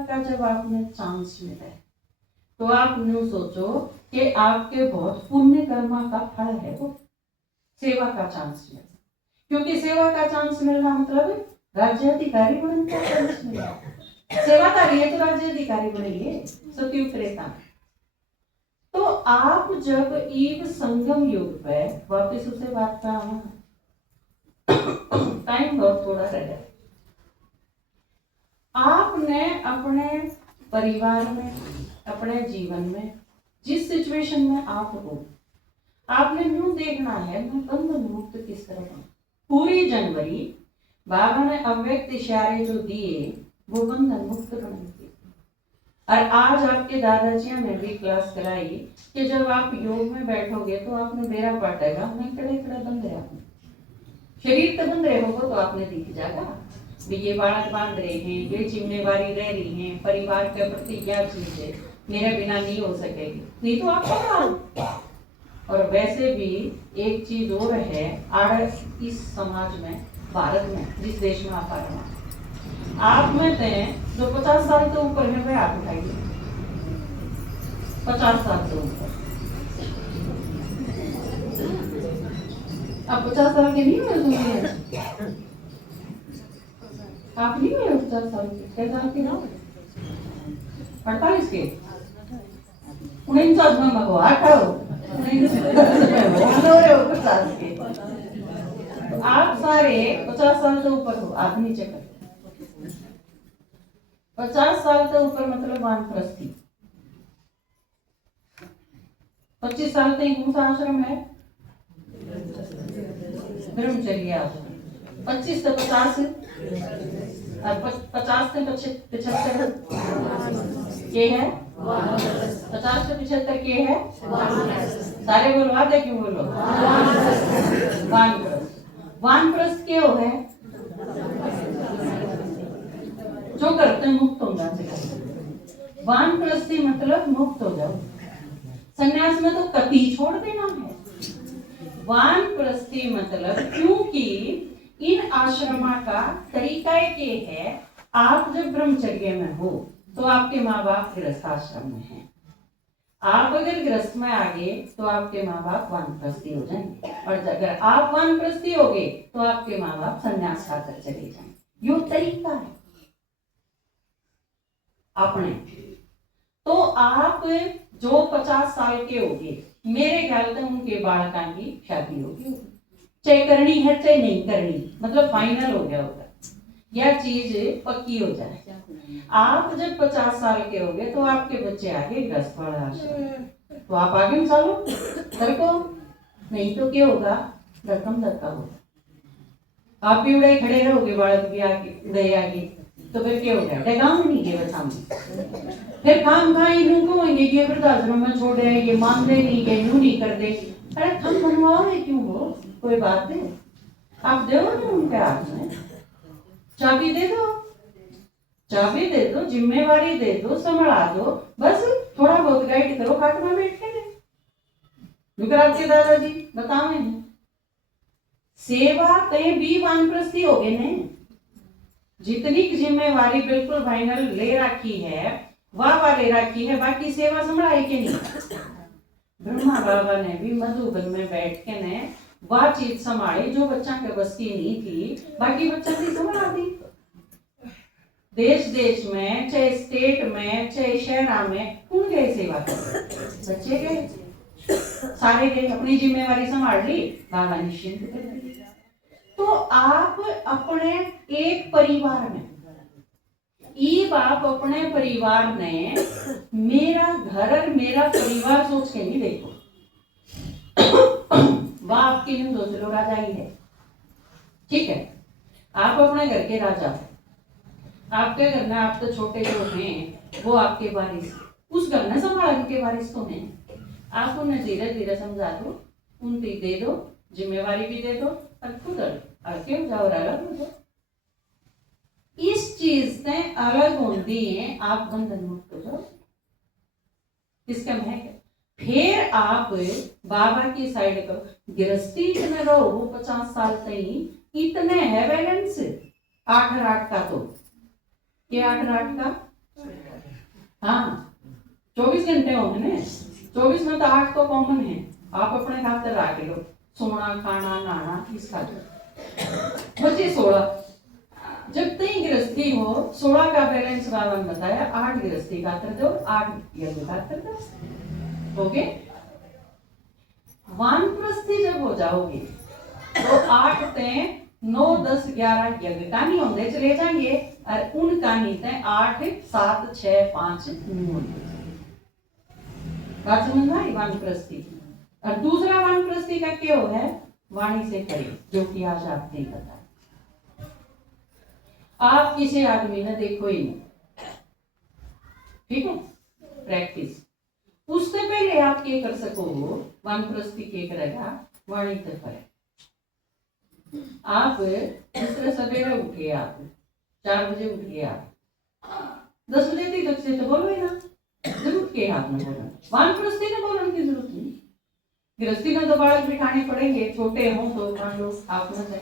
का जब आपने चांस मिला है तो आप यूं सोचो कि आपके बहुत पुण्य कर्मा का फल है वो सेवा का चांस मिला, क्योंकि सेवा का चांस मिलना मतलब राज्य अधिकारी बनने का चांस मिला। सेवा कर रही है तो राज्य अधिकारी बनेंगे सतयुग त्रेता में। तो आप जब ईव संगम युग पे वापिस उसे बात का टाइम बहुत थोड़ा रह गया, आपने अपने परिवार में अपने जीवन में जिस सिचुएशन में आप हो, आपने यूं देखना है मैं बंधन मुक्त किस तरह हूं। पूरी जनवरी बाबा ने अव्यक्त इशारे जो दिए वो बंधन मुक्त करने के। और आज आपके दादाजी ने भी क्लास कराई कि जब आप योग में बैठोगे तो आपने बेरा पाटेगा, मैं खड़े खड़े बंद रहे आपने शरीर तो बंद रहे होगा तो आपने दिख जाएगा भी ये बालक बांध रहे हैं, ये जिम्मेवारी रह रही है, परिवार के प्रति क्या चीज है मेरे बिना नहीं हो सकेगी, नहीं तो आपको। और वैसे भी एक चीज और है आड़ इस समाज में, भारत में, जिस देश में आप आ रहे हैं, आप में थे जो 50 साल से ऊपर है वह आप उठाइए 50 साल से ऊपर। आप 50 साल के नहीं हुए, आप नहीं हुए 50 साल के, कैसे साल के ना 48 के 49 में मगो 8 50 के, तो आप सारे 50 साल से ऊपर हो, आप नीचे कर 50 साल से ऊपर मतलब वानप्रस्थी। 25 साल तक कौन सा आश्रम है? ब्रह्मचर्य आश्रम। 25 से 50 और 50 से 75 ये है 50 से 75 के है सारे बोलवा दे, क्यों बोलो वानप्रस्थ। वानप्रस्थ क्यों है? जो करते हैं मुक्त हो जाते हैं। वानप्रस्थी मतलब मुक्त हो जाओ। संन्यास में तो कति छोड़ देना है। वानप्रस्थी मतलब क्योंकि इन आश्रमा का तरीका ये है, आप जब ब्रह्मचर्य में हो तो आपके माँ बाप गृहस्थ आश्रम में हैं। आप अगर गृहस्थ में आ गए तो आपके माँ बाप वानप्रस्थी हो जाएंगे, और अगर आप वानप्रस्थी हो गए तो आपके माँ बाप संन्यास खाकर चले जाएंगे। यो तरीका है अपने। तो आप जो 50 साल के हो गए, मेरे ख्याल से उनके बालका की शादी होगी, चाहे करनी है चाहे नहीं करनी, मतलब फाइनल हो गया होगा, यह चीज पक्की हो जाए। आप जब 50 साल के हो गए तो आपके बच्चे आगे गृहस्थ वाला आश्रम, तो आप आगे चलो को, नहीं तो क्या होगा, धक्कम धक्का होगा। आप भी उड़े खड़े रहोगे, बालक भी आगे उड़े आगे, तो फिर क्या हो गया, डगाम नहीं गए सामने। फिर काम खा यूं कहेंगे कि वृद्धाश्रम में छोड़ रहे हैं, ये मानते नहीं, ये यूं नहीं करते। अरे हम बनवाओ क्यों हो, कोई बात नहीं, आप दो ना उनके हाथ में, चाबी दे दो, चाबी दे दो, जिम्मेवारी दे दो, संभाला दो, बस थोड़ा बहुत गाइड करो, खाट में बैठ के दे। आपके दादाजी बताओ, सेवा कहीं भी वानप्रस्थी हो गए ने, जितनी जिम्मेवारी बिल्कुल फाइनल ले रखी है वाह ले रखी है, बाकी सेवा संभाई के नहीं। ब्रह्मा बाबा ने भी मधुबन में बैठ के ने वह चीज संभाली जो बच्चा के बस की नहीं थी, बाकी बच्चा की संभाला दी। देश देश में, चाहे स्टेट में, चाहे शहर में, कौन गए सेवा कर, बच्चे गए, सारे गए, अपनी जिम्मेवारी संभाल ली, बाबा निश्चिंत कर। तो आप अपने एक परिवार में, ईब आप अपने परिवार में मेरा घर और मेरा परिवार सोच के नहीं देखो, वह आपकी नहीं सोच लो, राजा ही है, ठीक है, आप अपने घर के राजा हो, आपके घर में आप तो छोटे जो हैं वो आपके वारिस, उस घर में संभाल के वारिस तो हैं, आप उन्हें धीरे धीरे समझा दो, उनकी दे दो, जिम्मेवारी भी दे दो, और खुद क्यों जाओ अलग हो जाओ। इस चीज से अलग होती है, आप बंधन मुक्त हो जाओ, इसका महक है। फिर आप बाबा की साइड करो, गृहस्थी में रहो 50 साल तक, इतने है बैलेंस 8 का, तो ये 8 का हाँ 24 घंटे होंगे ना, 24 में तो 8 तो कॉमन है, आप अपने खातर रख लो, सोना खाना नहाना इस खातर बचे 16। जब तक गृहस्थी हो 16 का बैलेंस बाबा ने बताया, 8 गृहस्थी खातर दो, 8 यज्ञ खातर दो, ओके। वानप्रस्थी जब हो जाओगे तो 8 ते 9 10 11 यज्ञ का नहीं होंगे चले जाएंगे, और उनका नहीं थे 8 7 6 5 9 बात समझ में आई वानप्रस्थी की। और दूसरा वानप्रस्थी का क्या है, वाणी से करे, जो कि आज आपने बताया। आप किसी आदमी ने देखो ही नहीं, ठीक है, प्रैक्टिस उससे पहले आप क्या कर सको, वानप्रस्थी क्या करेगा, वाणी से करे। आप दूसरे सवेरे उठे, आप 4 बजे उठ गए, आप 10 बजे तक से तो बोलो ना, जरूर के आपने बोला, वानप्रस्थी ने बोलने की जरूरत नहीं। गृहस्थी में तो बालक बिठाने पड़ेंगे, छोटे हों तो मान लो आप में से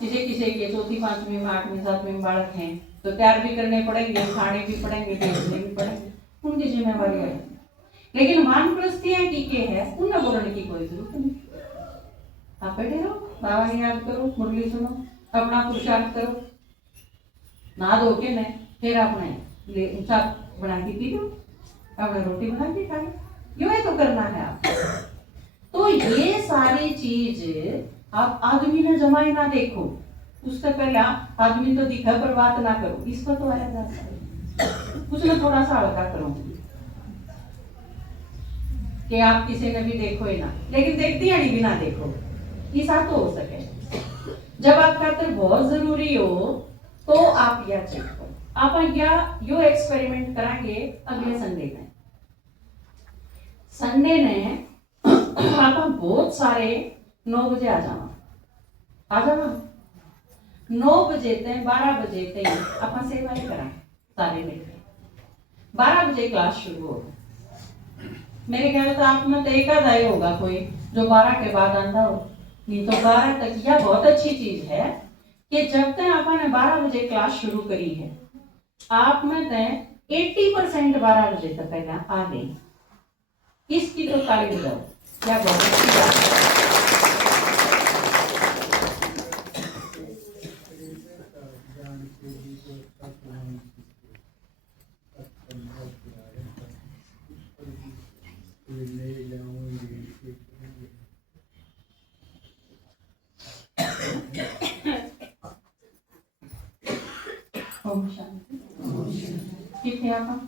किसी के चौथी 5वीं में 8वीं 7वीं में बालक हैं तो तैयार भी करने पड़ेंगे, खाने भी पड़ेंगे, भेजने भी पड़ेंगे, उनकी जिम्मेवारी है। लेकिन वानप्रस्थियां की के है, उन्हें बोलने की कोई जरूरत नहीं। आप बैठे रहो, बाबा ने याद करो, मुरली सुनो, अपना पुरुषार्थ करो, नहा धो के न फिर अपने चाप बना के पी लो, अपने रोटी बना के खा लो, यूं ही तो करना है आप। तो ये सारी चीज आप आदमी ने जमाई ना देखो, उससे पहले आदमी तो दिखा पर बात ना करो, इसको तो आया जाता है, उसमें थोड़ा सा हल्का करो कि आप किसी ने भी देखो ही ना, लेकिन देखती है नहीं भी ना देखो, ऐसा तो हो सके। जब आपका खातर बहुत जरूरी हो तो आप यह चेक करो। आप यो एक्सपेरिमेंट करांगे अगले संडे में। संडे ने आप बहुत सारे 9 बजे आ जावा 9 बजे तक 12 बजे तक आप सेवाएं कराएं सारे मिलकर। 12 बजे क्लास शुरू होगा। मेरे ख्याल से आप में तो एक आधा ही होगा कोई जो 12 के बाद आंदा हो, नहीं तो 12 तक। यह बहुत अच्छी चीज है कि जब तक आपने 12 बजे क्लास शुरू करी है, आप में तक 80% 12 बजे तक पहले आ गई। इसकी तो ताली बजाओ, क्या बहुत अच्छी बात है। ओम शांति। ठीक है आप